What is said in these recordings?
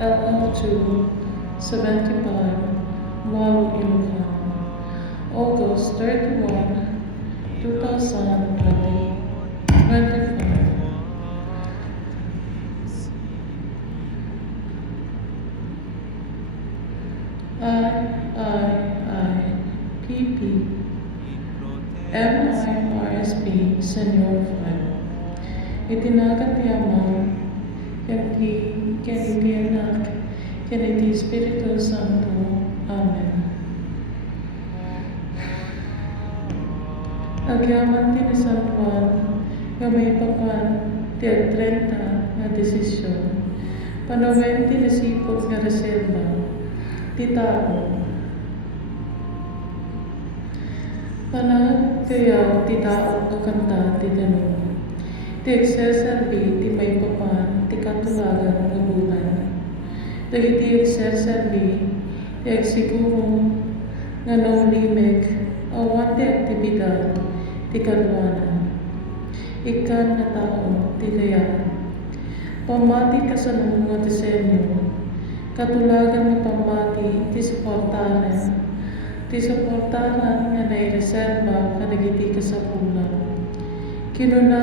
up to 75 Wow Ilocan, August 31, 2020, 25. I, I, I, P, P, M, I, R, S, P, Senyor 5. Itinagat yamang, kanti kaniti anak, kaniti Espiritu Santo. Amen. Agyaman ti ni San Juan, nga may papan, ti ag 30 nga desisyon. Panawen ti nasipot nga reserva, ti tao. Panag kaya ti tao nga kanta ti danong. Ti ekserserbi ti may papan, ti katulagan nga buhay. Dagiti ekserserbi, ti eksiguro nga naulimik, awan ti aktibidad, ti kalwanan. Ikan na tao, ti gaya. Pamati ka sa nga disenyo, katulagan ng pamati, ti suportahan, ti suportahan nga naireserba kadagiti ka sa pulang. Kinuna,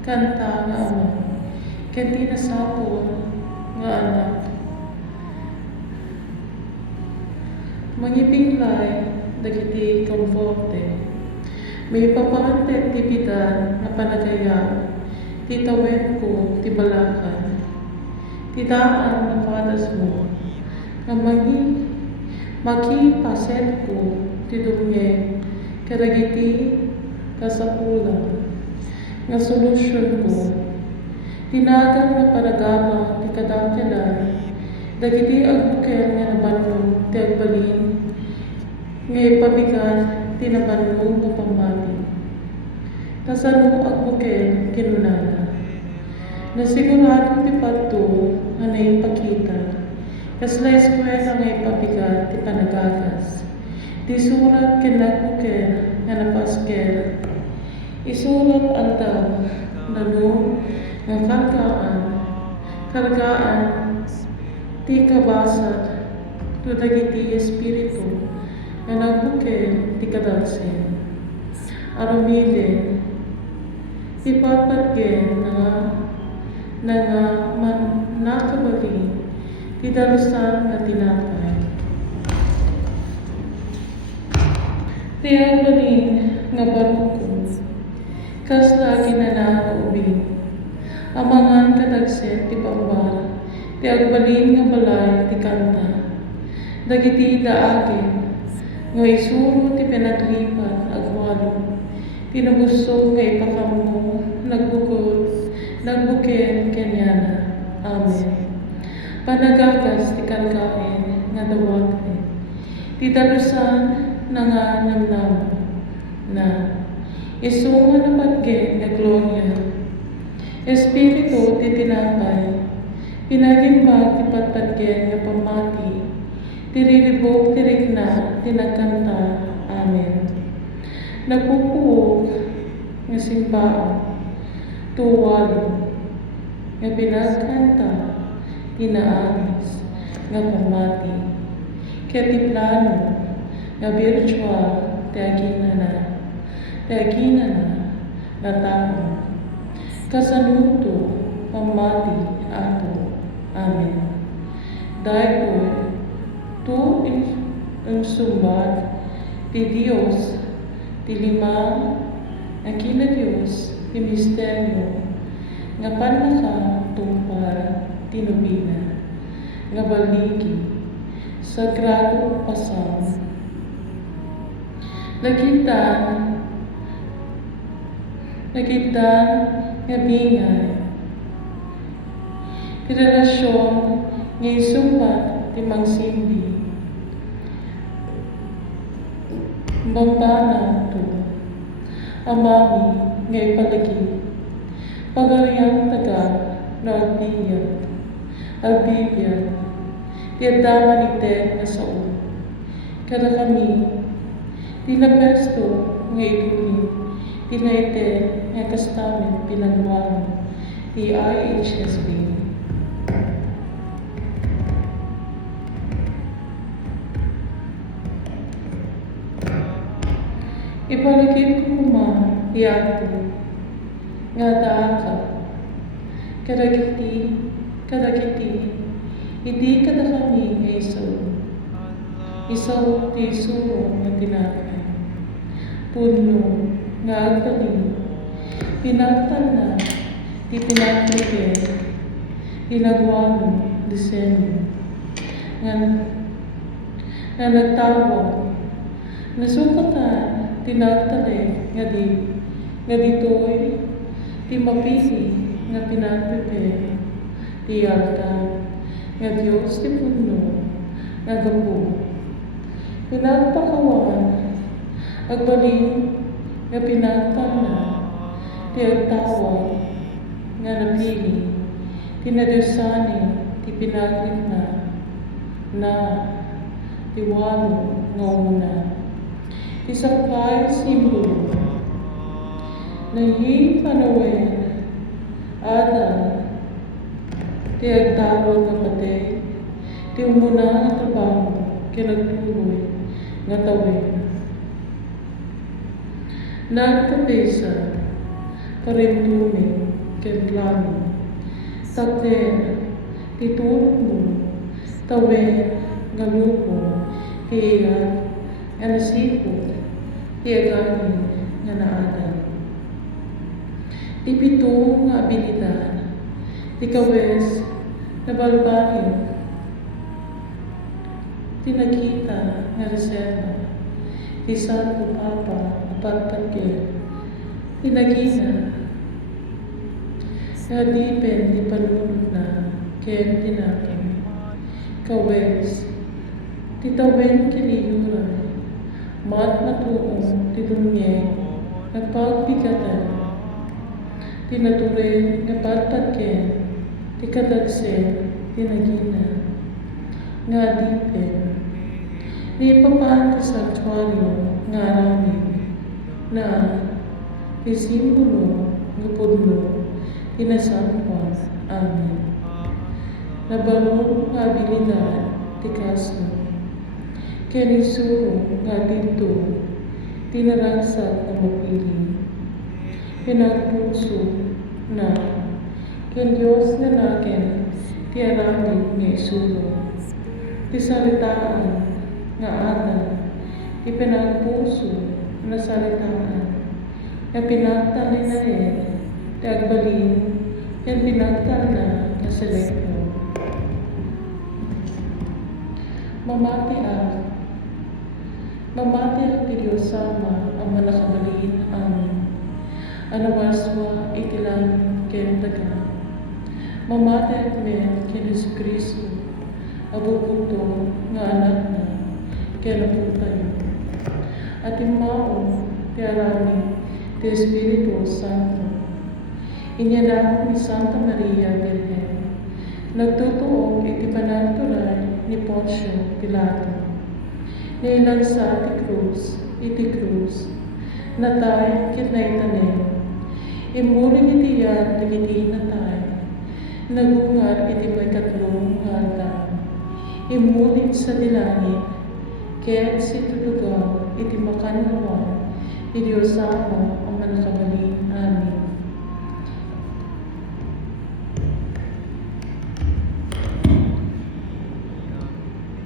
kanta nga ama, kanti na sapon nga anak. Mangipinglay, dagiti komporte, may papante aktibidad na panagaya, ti tawen ko, ti balakan, ti daan na padas mo, nga magi, makipaset ko, ti dumye, kadagiti kasapulan, nga solusyon ko, tinagan nga paragama, ti kadangkalan, dagiti agbukel nga nabanong, ti agbalin, nga ipabigat, tinabanong nga pamali. Kasano agbukel, kinunana. Nasigurado ti pato, nga naipakita, kasla eskwela nga ipabigat, ti panagagas. Ti surat kinagbukel, nga napaskel, isulat ang daw, nalo, nga kargaan, kargaan, ti kabasat, tudagiti espiritu, nga nagbukel, ti kadalsin. Arumilin, ipapatgen na na nga man nakabali, ti dalusan nga tinapay. Ti agbalin nga barukon, kas lagi na naubin. Amangan kadagset ti pambal, ti agbalin nga balay ti kanta. Dagiti daagin, nga isuro ti pinaglipat agwalo. Tinabusog nga ipakamo, nagbukod, nagbuken kenyana. Amen. Panagagas ti kalkain nga dawate. Ti dalusan na nga namnama na isunga na patge nga gloria. Espiritu ti tinapay, pinagimbag ti patpatgen nga pamati, tiriribok tirigna, tinagkanta. Amen. Nagpupuog nga simbaan, tuwalo, nga pinagkanta, tinaanis, nga pamati, kaya ti plano, nga virtual, tiagina na, tiagina na, nga tao, kasanuto, pamati, ato. Amen. Dahil tu ang sumbat ti Dios ti limang akila Dios ti misteryo nga panaka tumpar tinubina nga baligi sagrado pasang nakita nakita nga bingay ti relasyon nga isumbat ti magsindi Bambana to, amami nga ipalagi, pagariang taga na agbiyan, agbiyan, ti adama ni Ted na sao, kada kami, ti na pesto nga ekastami, pinanwang, EIHSB. Ipaligid ko kuma, iyan ko, nga daan ka, karagiti, karagiti, hindi ka na kami ay isaw. Isaw ti sumo na tinatanay. Puno nga agpanin pinatan na, ti pinapay ginagawa mo, disenyo. Nga, nga nagtawag, nasukatan, tinatali, nga di, nga ditoy, ti mapili, nga pinaprepare, ti altar, nga Diyos ti puno, nga gapo. Pinagpakawan, agbalik, nga pinagtan na, ti agtawag, nga napili, tinadusani, ti pinaglit na, na, ti walo, nga una. Isang kaya simbolo, na hindi panawen, ada, ti agtawag nga patay, ti umuna nga trabaho, kinagtuloy, nga tawin. Nagkapesa, parintumin, kentlano, takder, titulog mo, tawin, nga lupo, tiigat, nga nasipot, tiaganin, nga naadal. Ipito nga abilidad, tikawes, nabalbahin, tinakita nga reserva, ti Santo Papa, apagpagkir, tinagina, nga dipen di panunod na, kaya tinakin, kawes, titawen kiniyuray, mat matuong tidunye, nagpagbigatan, tinaturin nga pagpagkir, ti kadagsen, tinagina, nga dipen, Di papaan ka sa aktuaryo nga aramin na isimbolo ng pudlo tinasampan amin. Nabalo nga abilidad ti kaso kaya nisuro nga dito tinaragsa na mapili. Pinagpuso na kaya Diyos na nakin ti aramid nga isuro. Ti salitaan nga ana, ipinagpuso na salitaan, nga pinagtali na rin, ti agbalin, yan pinagtala na selekto. Mamati ang, mamati ang ti Diyos sama ang manakabalin amin. Anawaswa itilang kentaga. Mamati at men kin Jesu Cristo, abubuto nga anak na, po tayo. At imao, ti arami, ti Espiritu Santo. Inyanak ni Santa Maria Virgen, nagtutuog iti panagturay ni Poncio Pilato. Nilansa ti krus, iti krus, natay kit na itanim. Imuling iti yan, digiti natay, nagungar iti may katlong handa. Imulit sa dilangit, kaya si tulugaw iti makanlawan, iti usama ang manakabalin. Amen.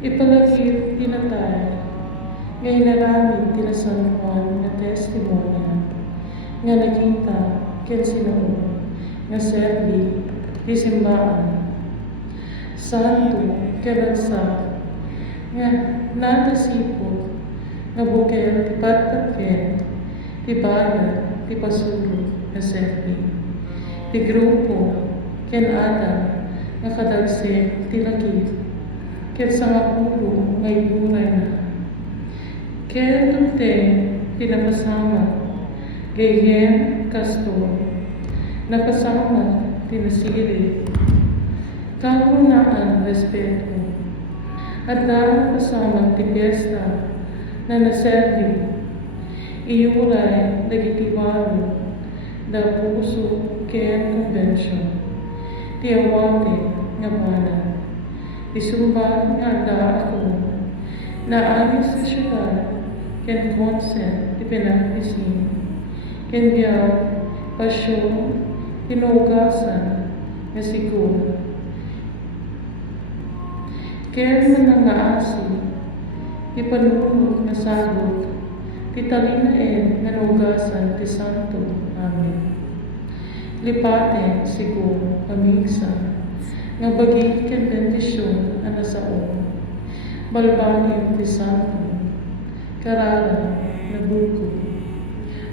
Ipalagip pinatay, ngayon naramid tila San Juan na testimonya, nga nakita ken sinoon, nga serbi, di simbahan. Santo, kebansa, nga natasipot, nga bukel ti patpatken, ti bayan, ti pasulog, nga serbi. Ti grupo, ken ada, nga kadagsen, ti lakit, ket sa nga pulo, nga iburay na. Ken tunte, pinapasama, gayem kastor, nakasama, tinasiri, kagunaan, respeto, at lalo kasama ti piyesta na naservi, iuray, nagitiwalo, da puso, ken convention, ti awate, nga banan, isumbat nga ako, na alis sa syudad, ken consent, ti pinakrisin, kanyang pasyon, tinugasan, nga siguro. Kaya manangaasi, ipanunod nga sagot, titalinain nga nugasan ti Santo. Amen. Lipaten siguro pamigsa, nga bagi ken bendisyon ana sa balbanin ti Santo, karara na buko,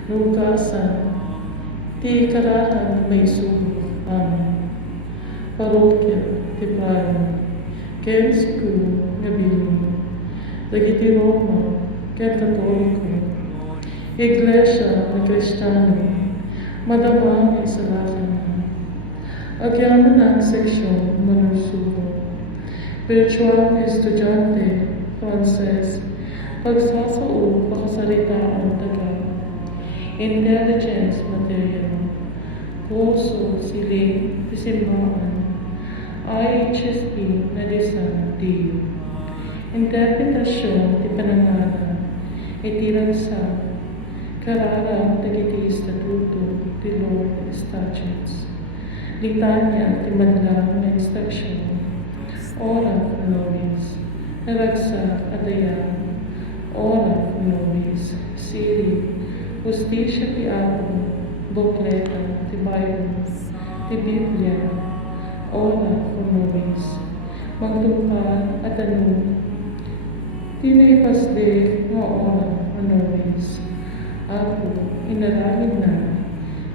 nugasan, ti karara na may sugo. Amen. Parokya ti Prayo, ken siguro nga bilin, dagiti Roma, ken Katoliko, Iglesia na Kristiyano, madamang sa lakan. Agyaman ang seksyon manusuko. Virtual estudyante, Frances, pagsasao, pakasalita ang tagal. Intelligence material. Kurso, siling, pisimbahan. IHSP, Medicine, DU. Interpretasyon, ti panangalan. Itirang sa karara, dagiti estatuto, ti Lord statutes. Litanya, ti madlang na instruction. Ora pro nobis, naragsa adayan. Ora pro nobis, siri, justisya ti Apo, bokleta, ti Bible, ti Biblia. Ora pro nobis, magtungkal at anong Tinipasde nga ora pro nobis. Ako, inaralin na,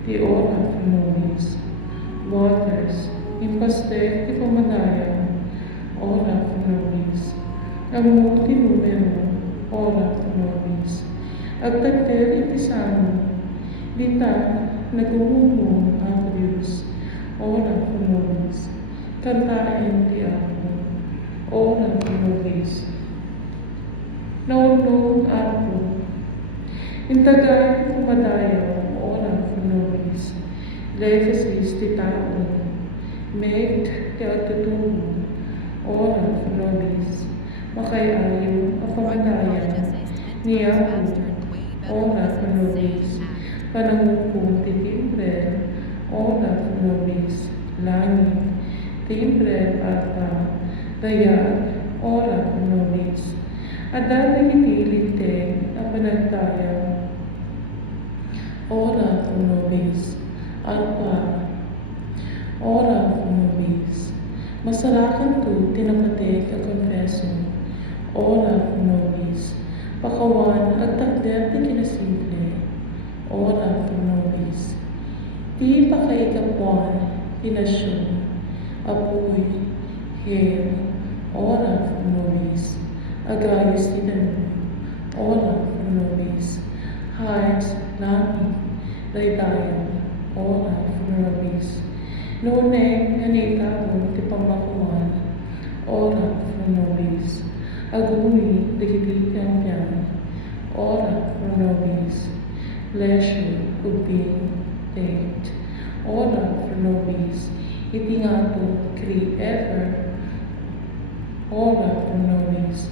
ti nobis. Waters, impaste ti pamadaya, ora pro nobis. Multi numero, ora nobis. Agtagter iti sano, dita, nagumumo ang Diyos, ora pro nobis. Kantain ti ako, ora pro nobis. Naunong ako, intagay ko pumadayo, ora pro nobis. Legacies ti tao, make ti atutubo, ora pro nobis. Makayayo, ang pamadaya, niya ora pro nobis. Panangupong ti timbre, ora pro nobis. Langit, timbre at dayag, ora pro nobis. Ada nagitiligte ang panagtaya. Ora pro nobis. Alpa. Ora pro nobis. Masarakan to tinapatek ang konfeso. Ora pro nobis. Pakawan at takder ti kinasimple. Ora pro nobis. Ti pakaikapuan, tinasyon, apoy, hair, ora pro nobis. Agayos ti tanong, ora pro nobis. Hearts, langit, daydayan, ora pro nobis. Nune, nanitabo ti pamakuan, ora pro nobis. Aguni, digiti yan ora pro nobis. Pleasure could be date, ora pro nobis. Itingato, cri ever, ora pro nobis.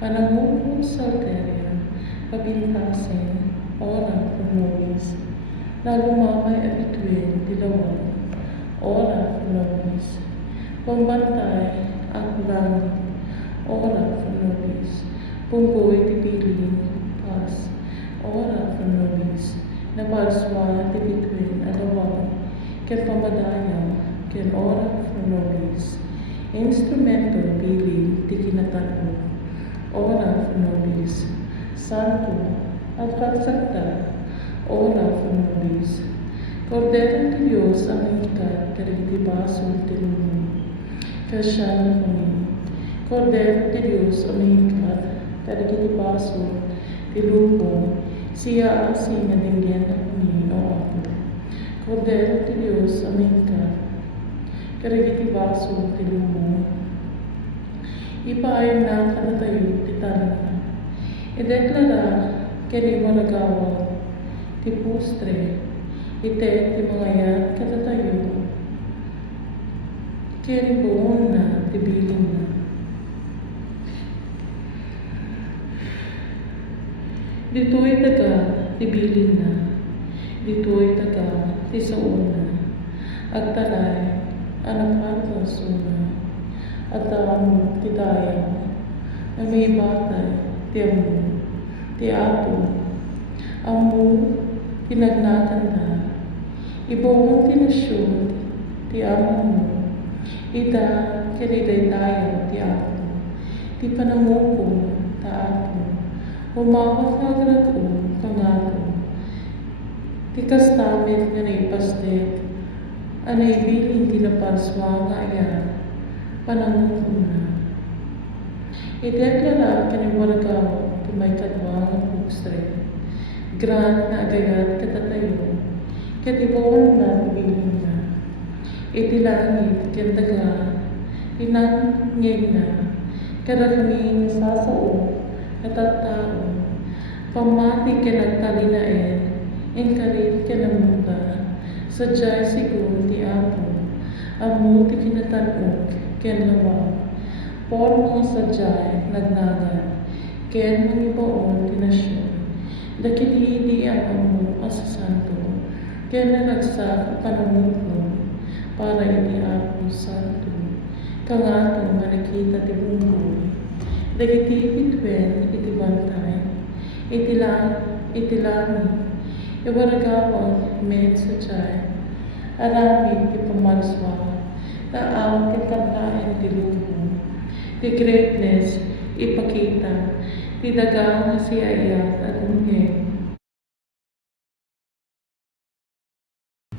Panamumong salteria, kapintasin, ora pro nobis. Nalumamay at bituin, dilawan, ora pro nobis. Pambantay, ang langit, ora pro nobis. Punggoy, tipiling, pas, ora pro nobis. Napaswa, tibituin, alawang, ken pamadaya, ken ora nobis. Instrumento, pili, ti kinatano, ora nobis. Santo, at katsakta, ora pro nobis. Cordero di Dios ang ikat, karitibaso, tinuno. Kasyan kami. Cordero di Dios ang ikat, karitibaso, tilupo. Siya ang sinadingyan ng kami, o ako. Cordero di Dios ang ikat, karitibaso, tilupo. Ipaayon na kanatayo, titala. Ideklara, kani malagawa, ti pustre, ite ti mga yan katatayo, kani buon na, ti bilin na. Dito'y daga, tibilin na, dito'y taga, ti sa una, at talay, anak ang suna, at amo, ti na may batay, ti amo, ti apo, tinagnagan na, ibawang tinasyon, ti amo mo, ida, kiniday tayo, ti apo, ti pananguko, ta apo, umawat na grado, pangako, ti kastamit nga naipasdet, anay bilin ti lapaswa nga ayan, pananguko na. Ideklara kaniwaragawa ti may kadwa nga bukstre, gran na agayat katatayo, katibawan na tibilin na. Iti langit kendaga, tinangin na, kada kami nasasao, natattao, pamati ka nagtalinain, in karit ka namuga, sadyay siguro ti apo, amo ti kinatanog, ken lawa, por mga sadyay nagnagan, ken mga ibaon ti nasyon, dakiti di ang amo asa santo, ken naragsak pananguko, para iti apo santo, kangatong nga nakita ti bungkoy, dagiti pitwen iti bantay, iti lang, iti langit, iwaragawag med sa chay, aramid ti pamarswa, taaw ti pagkain ti lumo, ti greatness ipakita, ti daga nga si ayat at ungye.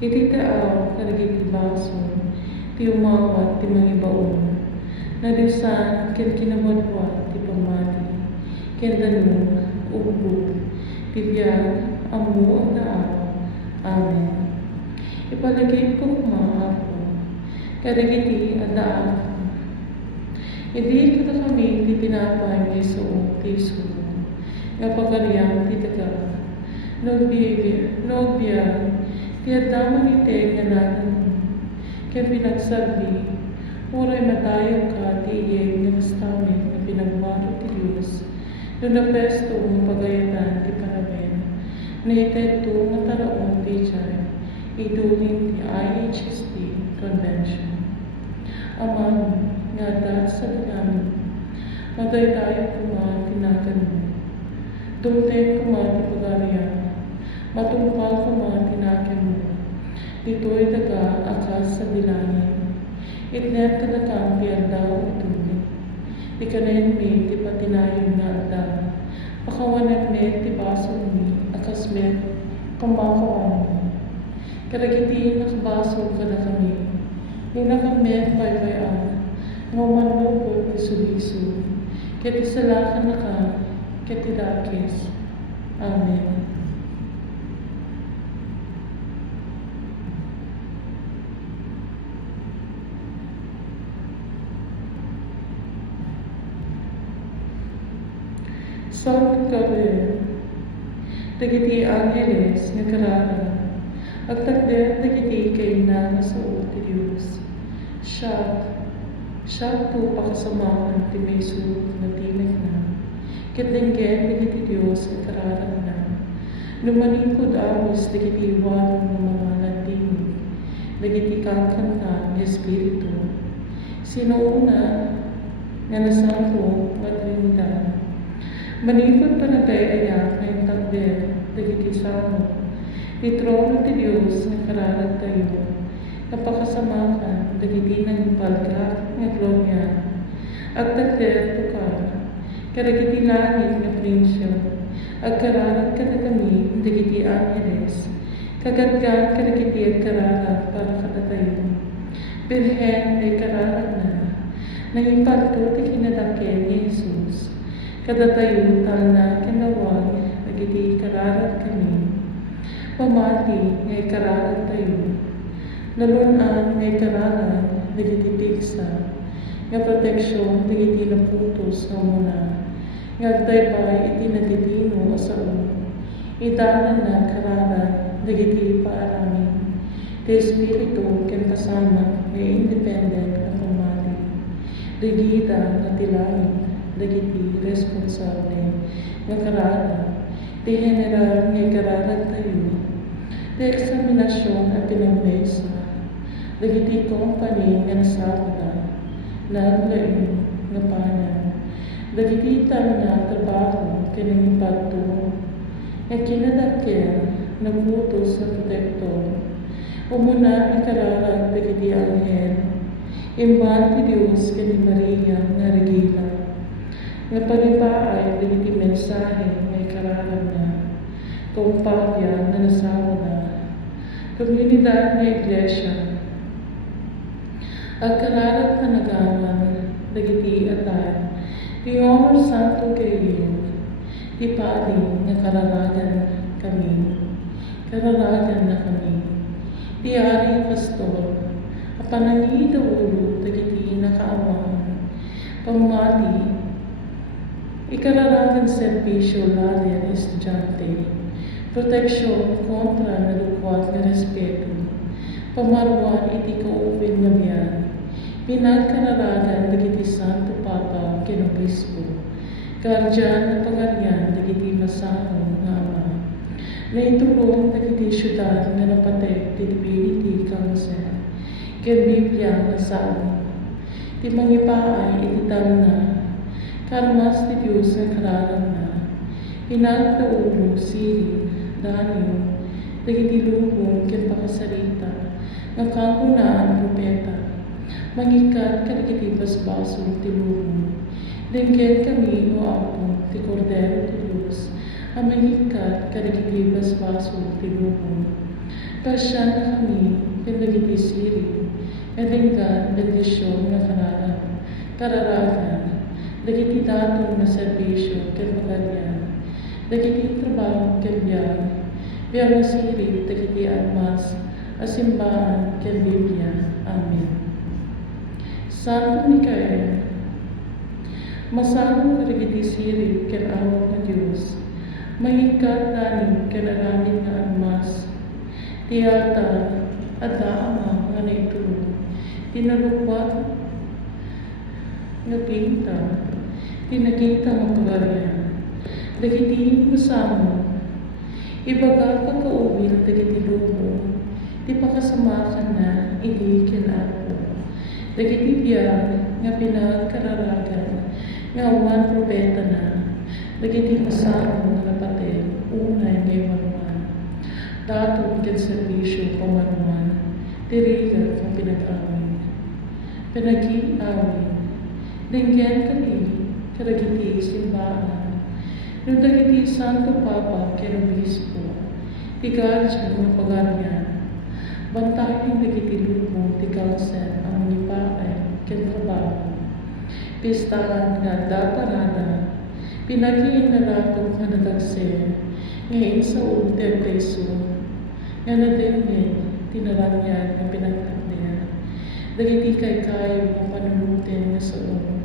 Iti taaw karigiti baso, ti umawat ti mangibaon, na disan ken kinawadwat ti pamati, ken danong ubod, ti biyag amu ang daaw. Amen. Ipalagay ko kumahal ko, karigiti ang daaw ko. Hindi kita kami ti tinapay ni so tiso, nga pagariyan ti taga, nagbibi, nagbiyag, ti adama ni te nga natin. Mo, kaya pinagsabi, Uray matayo ka, ti iyay nga nastamit na pinagmaro ti Diyos, no napesto ng pagayatan ti panamen, na iteto nga taraon ti Jai, idulin ti IHST Convention. Aman, sa dinamin, matay tayo kumahan tinagan mo. Dumtay kumahan ti pagariyan, matungpal kumahan tinagan mo. Dito'y daga akas sa bilangin. Itnet ka na kampiyan daw ka rin mi, di patinayon nga alda. Pakawanan met, di baso mi, akas met, kumakawan mi. Karagiti nakabaso ka na kami. Di na kami baybayan, nguman mo po ti suliso. Kati salakan na ka, kati dakis. Amen. San Gabriel, dagiti angeles nga kararan, at tagder dagiti kay na nga sa Diyos. Siya, siya po pakasamahan ti may sulot na timek na, kitenggen dagiti Diyos nga kararan na, numaningkod awis dagiti walong nga mga natinig, dagiti kakanta ng Espiritu. Sino una nga nasampo nga Trinidad, pa na tayo ayak na yung takder, dagiti samo. Di trono ti Diyos nga kararat tayo. Napakasama ka, dagiti nang palka nga gloria. At takder to ka, karagiti langit nga prinsyo. Ag kararat ka na kami, dagiti angeles. Kagatgan karagiti ag kararat para katatayo. Birhen ay kararat na, nang impalto ti kinadakil ni Jesus kadatayo tal na kinawag nagiti kararat kami. Pamati ngay kararat tayo. Lalunan ngay kararat nagiti pigsa. Nga proteksyon nagiti naputos nga muna. Nga taybay iti natitino sa ulo. Idanan na kararat nagiti paarami. Ti Espiritu ken kasama nga independent na pamati. Rigida na tilangit dagiti responsable nga karana Ti general nga ikararan tayo. Ti eksaminasyon at pinagmesa. Dagiti company nga nasabda. Naglain nga panan. Dagiti tan na trabaho kining pagtuo. Nga kinadakyan nabuto sa protektor. Umuna ikararan dagiti anghel. Imban ti Diyos kani Maria nga regila. Nga palipaay dagiti mensahe nga ikararan na. Kumpanya nga nasawa na. Komunidad nga iglesia. At kararan na atay. Ti honor santo kayo. Ti pari nga kararagan kami. Kararagan na kami. Ti ari pastor. Apanangi ulo dagiti nakaawaan. Pamali. Ikararagan serbisyo lali ang estudyante. Proteksyon kontra nalukwat nga respeto. Pamaruan iti kaupin nga biyan. Pinagkararagan dagiti Santo Papa kinobispo. Kardyan na pangaryan dagiti masahon nga ama. Naitulong dagiti syudad nga napatek ti Council. Ken Biblia nga sabi. Ti mangipaay iti na. Karmas ti Diyos nga kararan na. Pinagtaulo siri, danyo, dagiti lubong ken pakasarita. Nga kagunaan propeta. Mangikat kadagiti basbaso ti lubong. Dengket kami o apo ti Cordero ti Diyos. Ang mangikat kadagiti basbaso ti lubong. Pasya na kami pinagiti siri. Kadengkat bendisyon nga kararan. Kararagan. Dagiti datong na serbisyo ken magalyan. Dagiti trabaho ken biyan. Biyan nga siri dagiti almas asimbahan ken Biblia. Amen. Santo Mikael, masalo karigiti siri ken awak nga Dios. Mangikat nanin ken aramid nga almas. Tiyata adda ama nga naitulog. Tinalukwat nga pinta. Tinakita nga pagaryan. Dagiti masamo. Ibaga pagkaubil dagiti lumo. Di pakasamakan na ili kinako. Dagiti biyan nga pinagkararagan. Nga uman propeta na. Dagiti masamo nga napatid. Unay nga iwanuan. Datong ken serbisyo pamanuan. Tirigal kung pinag-awin. Pinag-iawin. Dinggan kami, karagiti simbahan. Nung dagiti Santo Papa, kinobispo, tigadyan ng pagaryan. Bantayan dagiti lubong, ti kausen, ang manipaay, ken trabaho. Pistahan nga daparada, pinagiin na lato nga natagse, ngayon sa ang kayso, nga nadengin, tinaranyan nga pinagtakdihan. Dagiti kay kayo ng panunutin nga sa ulo.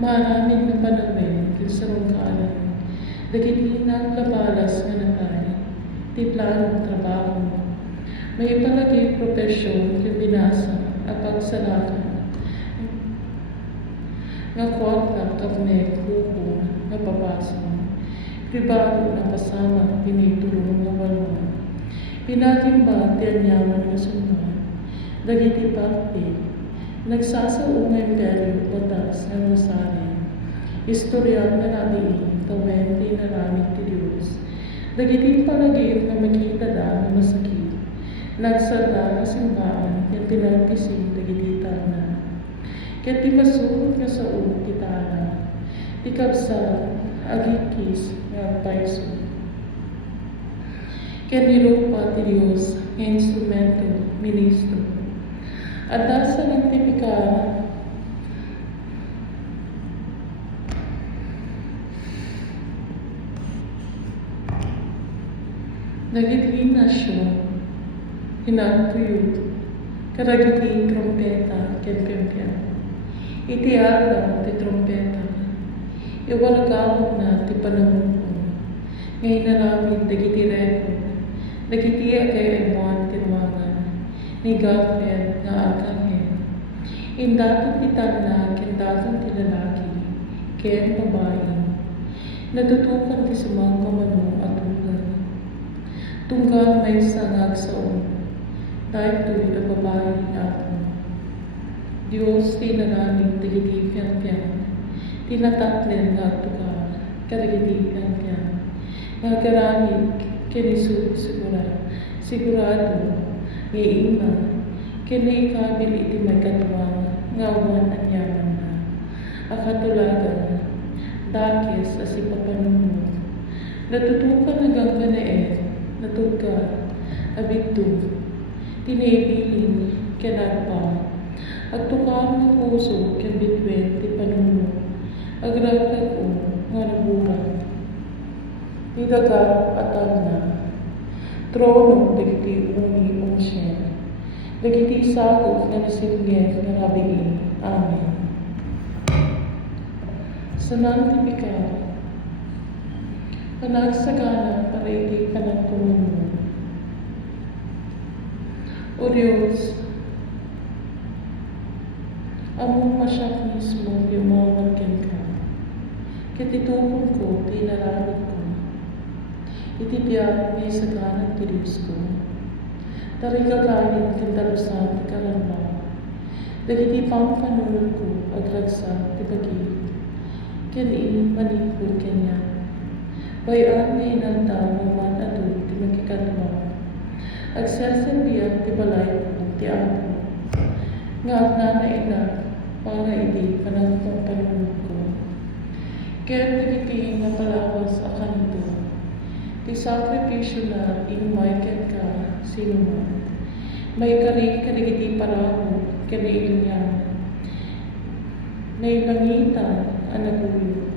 Maraming na panawin, kinsarong kaalam. Dagiti naglabalas nga natay, ti planong trabaho. May palagi propesyon kin binasa, apag salakan. Nga kwarta karne kuko nga papasa. Pribado na kasama pinitulong nga walwan. Pinagimba ti anyaman nga sundan. Dagiti parte, nagsasao nga imperyo batas nga rosario. Historial nga nabi, tawenti na ramit ti Diyos. Dagiti palagip nga makita da nga masakit. Nagsala nga simbahan, yung pinagpising dagiti tanan. Ket ti masud nga sa ulo kita na, ti kabsat, agikis nga paiso. Ket nilupa ti Diyos nga instrumento, ministro. At sa nagtipika, nagiti nasyon, hinagtuyot, karagiti trompeta, ken pempyan. Iti agaw ti trompeta, iwalagawag na ti panahon ko. Ngayon naramid dagiti record, dagiti agay imuan tinwagan, ni Gabriel nga arkanghel. Indatong ti tanda, ken datong ti lalaki, ken babae. Natutukan ti mga kamano at tunggal. Tunggal may sangag sa o. Dahil to'y ang babae ako. Diyos tinaranig tigitipian pian. Tinatatlen nga tukar. Karigitipian pian. Nga garanig kinisu sigura. Sigurado. Iima. Kini ikabil iti may katwa. Nga uwan at yaman na. Akatulagan. Dakis as ipapanunod. Natutukan hanggang ganae. Natuga. Abito. Tinibilin. Kinarpa. Agtukar ng puso. Kinbitwin. Ti panunod. Agragag o. Nga naburan. Tidaga atal na. Trono digiti uni ung siya. Dagiti sagot nga nasinggit nga nabigin. Amen. Sanantipikar. Panagsagana para iti panagtungan mo. O Diyos, among masyak mismo yumawagan ka. Katitupon ko, tinaramit ko. Ititiyak niya sa kanan ti Diyos ko. Tari kagalit kantalusan ti karamba. Dagiti pang panunod ko, agragsa ti bagi. Kani manipur kanya. Bayan ni inanta maman adu ti makikatwa. Agsasabihan ti balay ti ako. Nga na na ina para iti panagpang panunod ko. Kaya nagiti nga palawas akan ito. Ti sakripisyo na inumaikan ka sino man. May kari karigiti paramo kani niya. Nailangitan ang nagulo.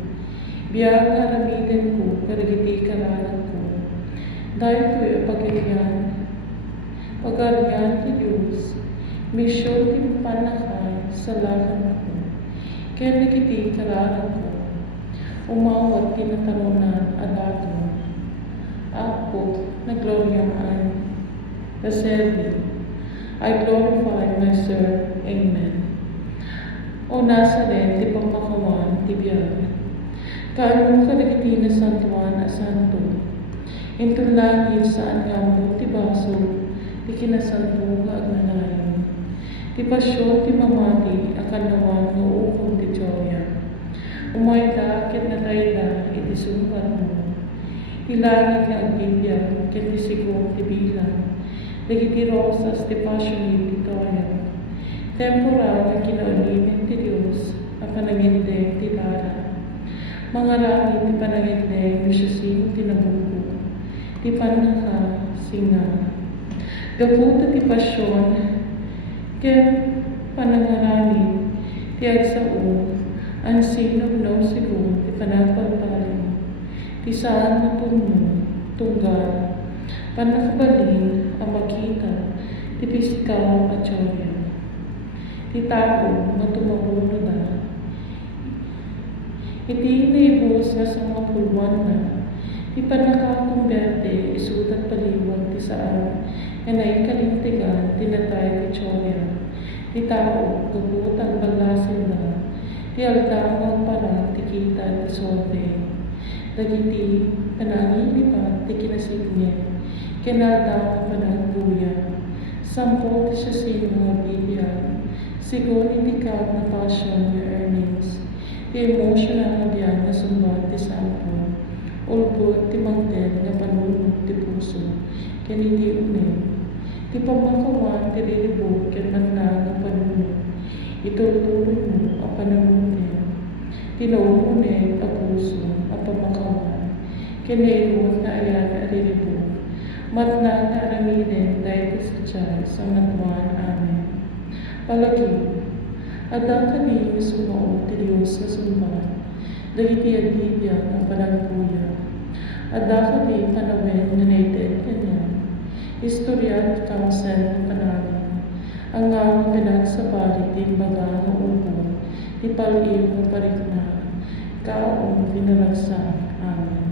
Biyaga ramitin ko karigiti karalan ko. Dahil ko'y apagigyan. Pagaryan ti Diyos. Misyon ti panakay sa lakan ko. Kaya nagiti karalan ko. Umawat tinatalunan adago. Ako, na gloria ay Reserve. I glorify myself. Amen. O Nazaret, di pamakawan, ti biyag. Kaano kadagiti na santuan a santo. Intong langit saan nga mo ti baso, ti kinasanto nga agnanayon. Ti pasyo ti mamati, akan nawan nga ukong ti Joya. Umayda, ket natayda, iti sumbat mo. Ilangit nga agbibiyag, ket ti sigong ti bilang. Dagiti rosas ti passionate ti toya. Temporal nga kinaulimin ti Diyos, ang panangindeng ti Lara. Mga rami ti panangindeng sino ti nabuko. Ti panaka singa. Gaputa ti pasyon, ken panangarami ti agsao, ang sino no siguro ti panapagpaling. Ti saan na tungo, tunggal, panakabalin ang makita, ti pisikal at tsorya. Ti tao nga tumabuno na. Iti naibos nga sa mga na, ti panakakumberte, isudat paliwan ti saan, nga naikalintigan, tinatay ti tsorya. Ti tao, gabut ang balasin na, ti aldangang para ti kita ti sorte. Dagiti panangilipat ti kinasignye, kinaldangang panagbuya. Sampo ti siya sino bibiyag, sigon iti kag na passion nga earnings, ti emotional nga biyan nga sumbat ti sampo, ulbot ti magted nga panunod ti puso, kiniti unin, ti pamakawan ti riribok ken manna nga panunod, ituloy mo ang panunod niya, tinauunin ang puso ang pamakawan, kinairon na ayan ang riribok, matna nga aramiden dahil sa Diyos ang natuan amin. Palagi, adang kami nga sumao ti Diyos nga sumbat, dagiti agibiyag ang panagbuya. Adda kami panawin nga naitid kanya, istorya at counsel ng panawin, ang nga nga pinagsabali di baga nga upo, di paliw nga parikna, kaong dinaragsa. Amen.